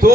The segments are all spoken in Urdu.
2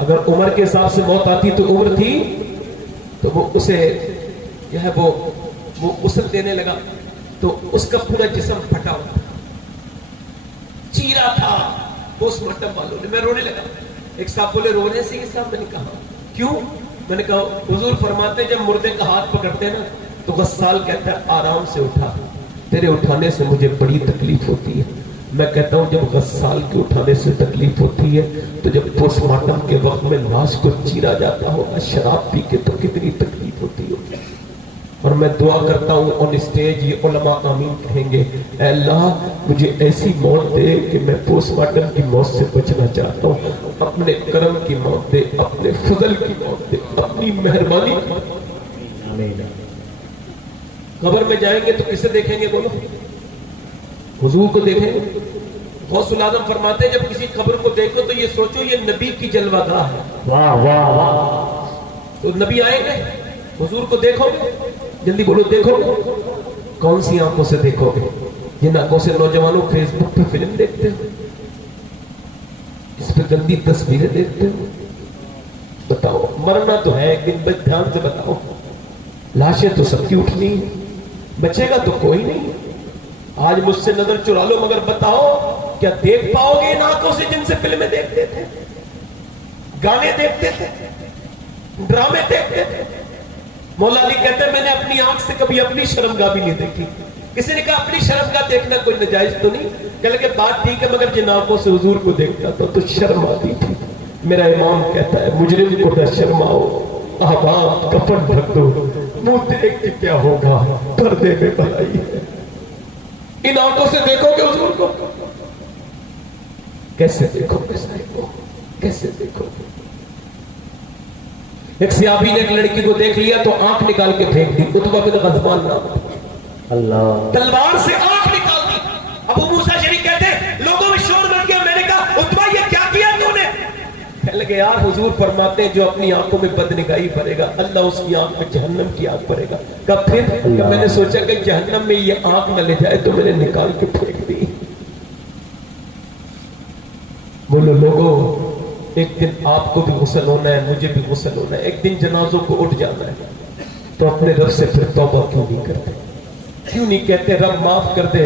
اگر عمر کے حساب سے موت آتی تو عمر تھی تو وہ اسے یہ ہے وہ غسل دینے لگا تو اس کا پورا جسم پھٹا ہوا چیرا تھا. پوسٹ مارٹم والوں نے, میں رونے لگا. ایک صاحب بولے رونے سے یہ صاحب, میں نے کہا کیوں؟ میں نے کہا حضور فرماتے ہیں جب مردے کا ہاتھ پکڑتے ہیں نا تو غسال کہتا ہے آرام سے اٹھا, تیرے اٹھانے سے مجھے بڑی تکلیف ہوتی ہے. میں کہتا ہوں جب غسال کے اٹھانے سے تکلیف ہوتی ہے تو جب پوسٹ مارٹم کے وقت میں لاش کو چیرا جاتا ہوگا شراب پی کے تو کتنی تکلیف ہوتی ہوگی. اور میں دعا کرتا ہوں آن اسٹیج یہ علماء آمین کہیں گے, اے اللہ مجھے ایسی موت دے کہ میں پوسٹ مارٹم کی موت سے بچنا چاہتا ہوں. اپنے کرم کی موت دے, اپنے فضل کی موت دے, اپنی مہربانی. قبر میں جائیں گے تو کسے دیکھیں گے بولو؟ حضور کو دیکھیں گے. غوث العظم فرماتے ہیں جب کسی قبر کو دیکھو تو یہ سوچو یہ نبی کی جلوہ گاہ ہے. واہ واہ واہ. تو نبی آئیں گے, حضور کو دیکھو گے, جلدی بولو دیکھو گے. کون سی آنکھوں سے دیکھو گے؟ جن آنکھوں سے نوجوانوں فیس بک پہ فلم دیکھتے ہو, اس پہ گندی تصویریں دیکھتے ہو. بتاؤ مرنا تو ہے ایک دن, بس دھیان سے بتاؤ. لاشیں تو سب کی اٹھنی ہے, بچے گا تو کوئی نہیں. آج مجھ سے نظر چرا لو مگر بتاؤ کیا دیکھ پاؤ گے ان آنکھوں سے جن سے فلمیں دیکھتے تھے, گانے دیکھتے تھے, ڈرامے دیکھتے تھے. مولا علی کہتے ہیں میں نے اپنی آنکھ سے کبھی اپنی شرمگاہ بھی نہیں دیکھی. کسی نے کہا اپنی شرمگاہ دیکھنا کوئی نجائز تو نہیں؟ کہ لگے بات ٹھیک ہے مگر جن آنکھوں سے حضور کو دیکھتا تھا تو شرم آتی تھی. میرا امام کہتا ہے مجرم کو نہ شرماؤ, احباب کفن ڈھک دو, منہ دیکھ کے کیا ہوگا, پردے میں بھلائی ہے. ان آنکھوں سے دیکھو گے حضور کو؟ کیسے دیکھو گے, کیسے دیکھو گے؟ ایک صحابی نے ایک لڑکی کو دیکھ لیا تو آنکھ نکال کے پھینک دی. عتبہ بن غضبان نام, اللہ, تلوار سے آنکھ نکال دی. ابو موسیٰ شریف کہتے ہیں لوگوں میں شور مچ گیا. میں نے کہا عتبہ یہ کیا کیا تو نے؟ کہنے لگے یار حضور فرماتے ہیں جو اپنی آنکھوں میں بدنگاہی بھرے گا اللہ اس کی آنکھ میں جہنم کی آنکھ بھرے گا. کب پھر؟ کہ میں نے سوچا کہ جہنم میں یہ آنکھ نہ لے جائے تو میں نے نکال کے پھینک دی. بولو لوگوں, ایک دن آپ کو بھی غسل ہونا ہے, مجھے بھی غسل ہونا ہے. ایک دن جنازوں کو اٹھ جانا ہے تو اپنے رب سے پھر توبہ کیوں نہیں کرتے؟ کیوں نہیں کہتے رب معاف کر دے؟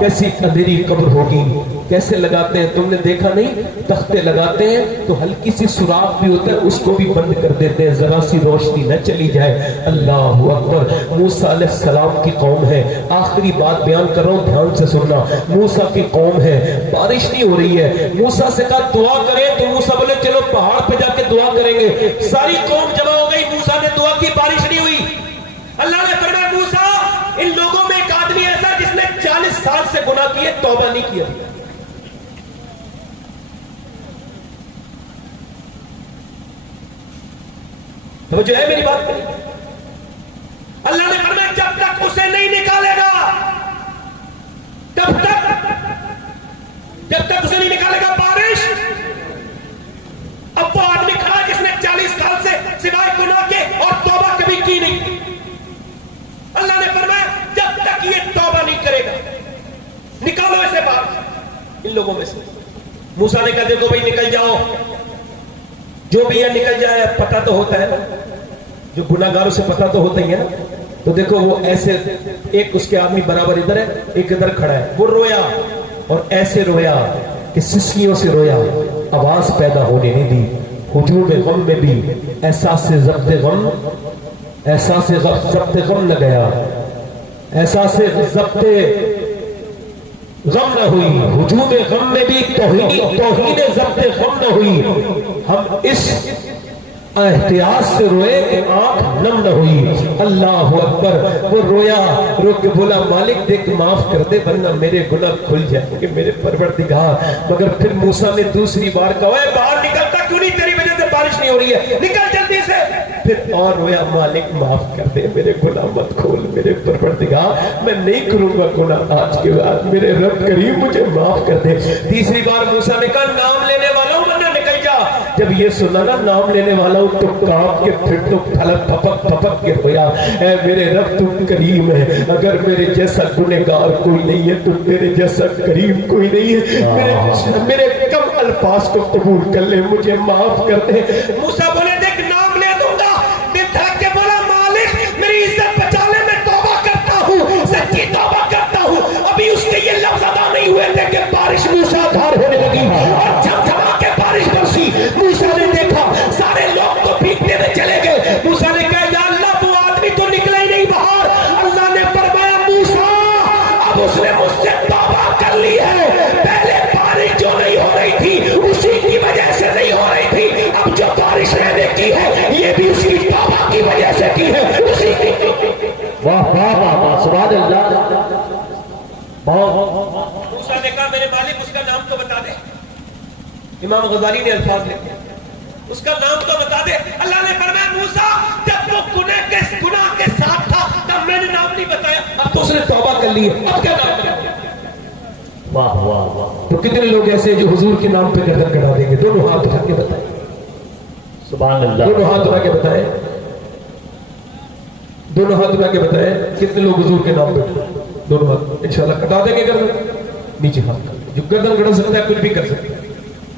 کیسی اندھیری قبر ہوگی, کیسے لگاتے ہیں, تم نے دیکھا نہیں تختے لگاتے ہیں تو ہلکی سی سوراخ بھی ہوتا ہے اس کو بھی بند کر دیتے ہیں ذرا سی روشنی نہ چلی جائے. اللہ اکبر. موسیٰ علیہ السلام کی قوم ہے, آخری بات بیان کر رہا ہوں دھیان سے سننا. موسیٰ کی قوم ہے, بارش نہیں ہو رہی ہے. موسیٰ سے کہا دعا کریں تو موسیٰ بولے چلو پہاڑ پہ جا کے دعا کریں گے. ساری قوم جمع ہو گئی, موسیٰ نے دعا کی, بارش نہیں ہوئی. اللہ نے فرمایا موسیٰ ان لوگوں میں ایک آدمی ایسا جس نے 40 سال سے گناہ کیے توبہ نہیں کیا. جو ہے میری بات کریں, اللہ نے فرمایا جب تک اسے نہیں نکالے گا, جب تک اسے نہیں نکالے گا بارش. اب وہ آدمی کھڑا جس نے 40 سال سے سوائے گناہ کے اور توبہ کبھی کی نہیں. اللہ نے فرمایا جب تک یہ توبہ نہیں کرے گا نکالو اسے باہر ان لوگوں میں سے. موسیٰ نے کہا دیکھو بھائی نکل جاؤ, جو بھی یہ نکل جائے. پتہ تو ہوتا ہے نا, جو گناہگاروں سے پتہ تو ہوتا ہی ہے نا. تو دیکھو وہ ایسے, ایک اس کے آدمی برابر ادھر ہے, ایک ادھر کھڑا ہے. وہ رویا اور ایسے رویا کہ سسکیوں سے رویا, آواز پیدا ہونے نہیں دی. ہجوم غم میں بھی احساس ضبط غم نہ گیا, احساس ضبط غم نہ ہوئی. ہجوم غم میں بھی توہین ضبط غم نہ ہوئی. ہم اس احتیاط سے روئے کہ آنکھ نم نہ ہوئی. اللہ اکبر. وہ رویا, رو کے بولا مالک دیکھ معاف کر دے ورنہ میرے گناہ کھل جائیں گے میرے پروردگار. مگر پھر موسیٰ نے دوسری بار کہا اے باہر نکلتا کیوں نہیں, تیری وجہ سے بارش نہیں ہو رہی ہے, نکل جلدی سے. پھر اور رویا مالک معاف کر دے میرے گناہ مت کھول میرے پروردگار, میں نہیں کروں گا گناہ آج کے بعد, میرے رب کریم مجھے معاف کر دے. تیسری بار موسیٰ نے کہا نام لینے والوں ورنہ نکل جا. جب یہ سنا نا نام لینے والا ہوں تو کانپ کے پھر تو پھلک پھپک پھپک کے ہویا اے میرے رب تو کریم ہے، اگر میرے جیسا گنہگار کوئی نہیں ہے تو تیرے جیسا کریم کوئی نہیں ہے، میرے کم الفاظ کو قبول کر لے، مجھے معاف کر دے۔ موسیٰ بولے دیکھ نام لے دوں گا، دل دھڑک کے بولا مالک میری عزت بچا لے، میں توبہ کرتا ہوں، سچی توبہ کرتا ہوں۔ ابھی اس کے یہ لفظ ادا نہیں ہوئے تھے کہ بارش موسیٰ دھار ہونے لگی اور جھمجھما کے بارش برسی۔ موسیٰ نے دیکھا سارے لوگ تو بھیگتے ہوئے چلے گئے، موسیٰ نے کہا یا اللہ وہ آدمی تو نکلا ہی نہیں باہر۔ اللہ نے فرمایا موسیٰ اب اس نے مجھ سے توبہ کر لی ہے، پہلے بارش جو نہیں ہو رہی تھی اسی کی وجہ سے نہیں ہو رہی تھی، اب جو بارش میں نے کی ہے یہ بھی اس کی توبہ کی وجہ سے کی ہے، اسی کی۔ واہ واہ واہ سبحان اللہ۔ موسیٰ نے کہا میرے مالک اس کا نام تو بتا دے۔ امام غزالی نے الفاظ لکھے اس کا نام تو بتا دے۔ اللہ نے فرمایا موسیٰ جب وہ گناہ کے ساتھ تھا تب میں نے نام نہیں بتایا، اب تو اس نے توبہ کر لی ہے، اب کیا نام بتایا؟ واہ واہ واہ تو کتنے لوگ ایسے جو حضور کے نام پہ گردن کٹا دیں گے؟ دونوں ہاتھ اٹھا کے بتائیں، سبحان اللہ، دونوں ہاتھ اٹھا کے بتائیں، دونوں ہاتھ اٹھا کے بتائیں کتنے لوگ حضور کے نام پہ دونوں ہاتھ انشاءاللہ کٹا دیں گے گردن؟ نیچے ہاتھ جو گردن کٹا سکتا ہے کچھ بھی کر سکتا ہے،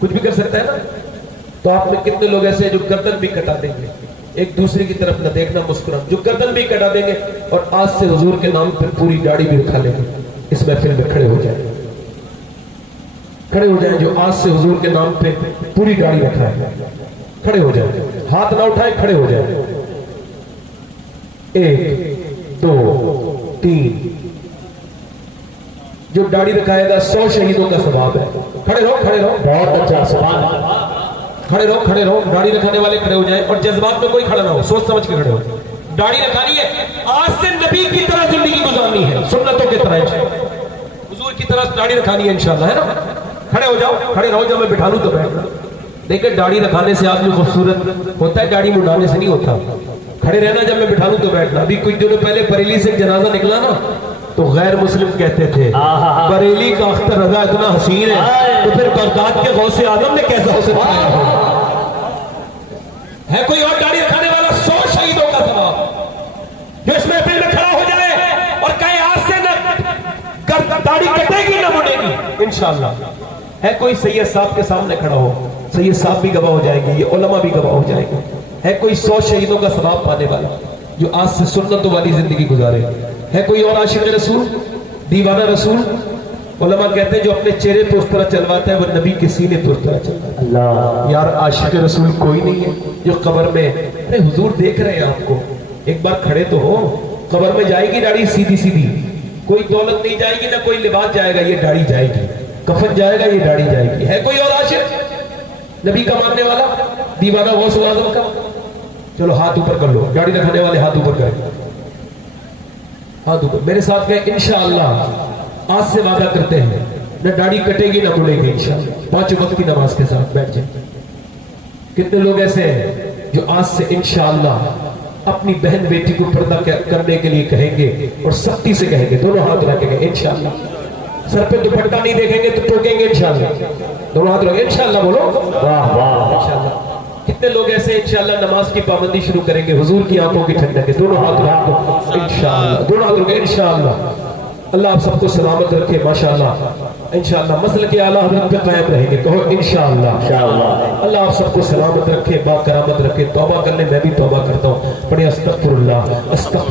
کچھ بھی کر سکتا ہے نا؟ تو آپ میں کتنے لوگ ایسے ہیں جو گردن بھی کٹا دیں گے، ایک دوسرے کی طرف نہ دیکھنا مسکرا، جو گردن بھی کٹا دیں گے اور آج سے حضور کے نام پر پوری داڑھی بھی اٹھا لیں گے، اس محفل میں کھڑے ہو جائیں، کھڑے ہو جائیں جو آج سے حضور کے نام پہ پوری داڑھی رکھا ہے، کھڑے ہو جائیں، ہاتھ نہ اٹھائیں، کھڑے ہو جائیں، 1 2 3۔ جو داڑھی رکھائے گا 100 شہیدوں کا ثواب ہے۔ کھڑے رہو کھڑے رہو، بہت اچھا سبحان اللہ۔ کھڑے رہو کھڑے رہو، داڑھی رکھانے والے کھڑے ہو جائیں اور جذبات میں کوئی کھڑا نہ ہو، سوچ سمجھ کے کھڑے ہو۔ داڑھی رکھانی ہے، آج سے نبی کی طرح زندگی گزارنی ہے، سنتوں کی طرح، حضور کی طرح داڑھی رکھانی ہے انشاءاللہ، ہے نا؟ کھڑے ہو جاؤ، کھڑے رہو، جب میں بٹھا لوں تو بیٹھنا۔ دیکھیں داڑھی رکھانے سے آدمی خوبصورت ہوتا ہے، داڑھی منڈانے سے نہیں ہوتا۔ کھڑے رہنا، جب میں بٹھا لوں تو بیٹھنا۔ ابھی کچھ دنوں پہلے بریلی سے ایک جنازہ نکلا نا تو غیر مسلم کہتے تھے بریلی کا اختر رضا اتنا حسین ہے تو پھر بغداد کے غوث اعظم نے کیسا حسن پایا ہے؟ کوئی اور داڑھی رکھانے والا 100 شہیدوں کا ثواب جو اس محفل میں کھڑا ہو جائے اور کہے آج سے نہ داڑھی کٹے گی نہ مڑے گی انشاءاللہ۔ ہے کوئی سید صاحب کے سامنے کھڑا ہو، سید صاحب بھی گواہ ہو جائیں گے، یہ علماء بھی گواہ ہو جائیں گے۔ ہے کوئی 100 شہیدوں کا ثواب پانے والا جو آج سے سنتوں والی زندگی گزارے؟ ہے کوئی اور عاشق رسول، دیوانہ رسول؟ علماء کہتے ہیں جو اپنے چہرے پہ اس طرح چلواتا ہے وہ نبی کے سینے پہ اس طرح چلتا ہے۔ اللہ یار عاشق رسول کوئی نہیں ہے جو قبر میں حضور دیکھ رہے ہیں آپ کو، ایک بار کھڑے تو ہو۔ قبر میں جائے گی داڑھی سیدھی سیدھی، کوئی دولت نہیں جائے گی نہ کوئی لباس جائے گا، یہ داڑھی جائے گی، کفن جائے گا، یہ داڑھی جائے گی۔ ہے کوئی اور عاشق نبی کا ماننے والا، دیوانہ غوث اعظم کا؟ چلو ہاتھ اوپر کر لو، داڑھی رکھنے والے ہاتھ اوپر کریں، ہاتھ اوپر میرے ساتھ کہیں انشاءاللہ آج سے وعدہ کرتے ہیں نہ داڑھی کٹے گی نہ مڑے گی انشاءاللہ۔ 5 وقت کی نماز کے ساتھ بیٹھ جائیں۔ کتنے لوگ ایسے ہیں جو آج سے انشاءاللہ اپنی بہن بیٹی کو پردہ کرنے کے لیے کہیں گے اور سختی سے کہیں گے، دونوں ہاتھ رکھیں گے انشاءاللہ۔ سر پہ دوپٹہ نہیں دیکھیں گے تو ٹوکیں گے انشاءاللہ، دونوں ہاتھ رکھیں انشاءاللہ، بولو واہ واہ انشاءاللہ۔ کتنے لوگ ایسے انشاءاللہ نماز کی پابندی شروع کریں گے، حضور کی آنکھوں کی ٹھنڈک ہے، دونوں ہاتھ رکھو انشاءاللہ، دونوں ہاتھ رکھیں انشاءاللہ۔ اللہ آپ سب کو سلامت رکھے ماشاءاللہ، انشاءاللہ مسلک اعلیٰ حضرت پہ قائم رہیں گے، کہو انشاءاللہ۔ اللہ آپ سب کو سلامت رکھے، با کرامت رکھے۔ توبہ کرنے میں بھی توبہ کرتا ہوں، پڑھیں استغفر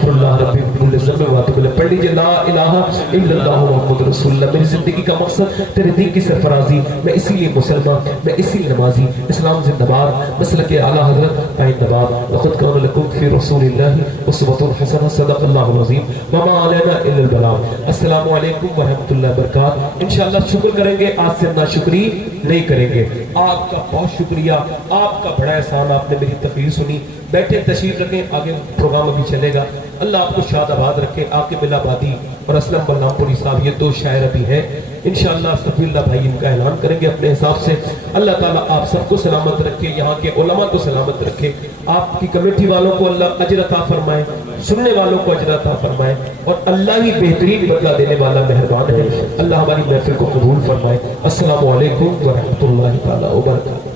اللہ ربی من کل ذنب واتوب الیہ، پڑھ لیجیے لا الہ الا اللہ محمد رسول اللہ۔ میری زندگی کا مقصد تیرے دین کی سرفرازی، میں اسی لیے مسلمان، میں اسی لیے نمازی، اسلام زندہ باد، مسلک اعلیٰ حضرت زندہ باد۔ لقد کان لکم فی رسول اللہ اسوۃ حسنہ، صدق اللہ العظیم، وما علینا الا البلاغ۔ السلام علیکم ورحمۃ اللہ وبرکاتہ۔ انشاءاللہ شکر کریں گے، آج سے ناشکری نہیں کریں گے۔ آپ کا بہت شکریہ، آپ کا بڑا احسان، آپ نے میری تقریر سنی۔ بیٹھے تشریف رکھیں، آگے پروگرام ابھی چلے گا۔ اللہ آپ کو شاد آباد رکھے۔ عاقب آبادی اور اسلم بلرام پوری صاحب یہ 2 شاعر ابھی ہیں، انشاءاللہ صفی اللہ بھائی ان کا اعلان کریں گے اپنے حساب سے۔ اللہ تعالیٰ آپ سب کو سلامت رکھے، یہاں کے علماء کو سلامت رکھے، آپ کی کمیٹی والوں کو اللہ اجر عطا فرمائے، سننے والوں کو اجر عطا فرمائے، اور اللہ ہی بہترین بدلہ دینے والا مہربان ہے۔ اللہ ہماری محفل کو قبول فرمائے۔ السلام علیکم ورحمۃ اللہ تعالیٰ وبرکاتہ۔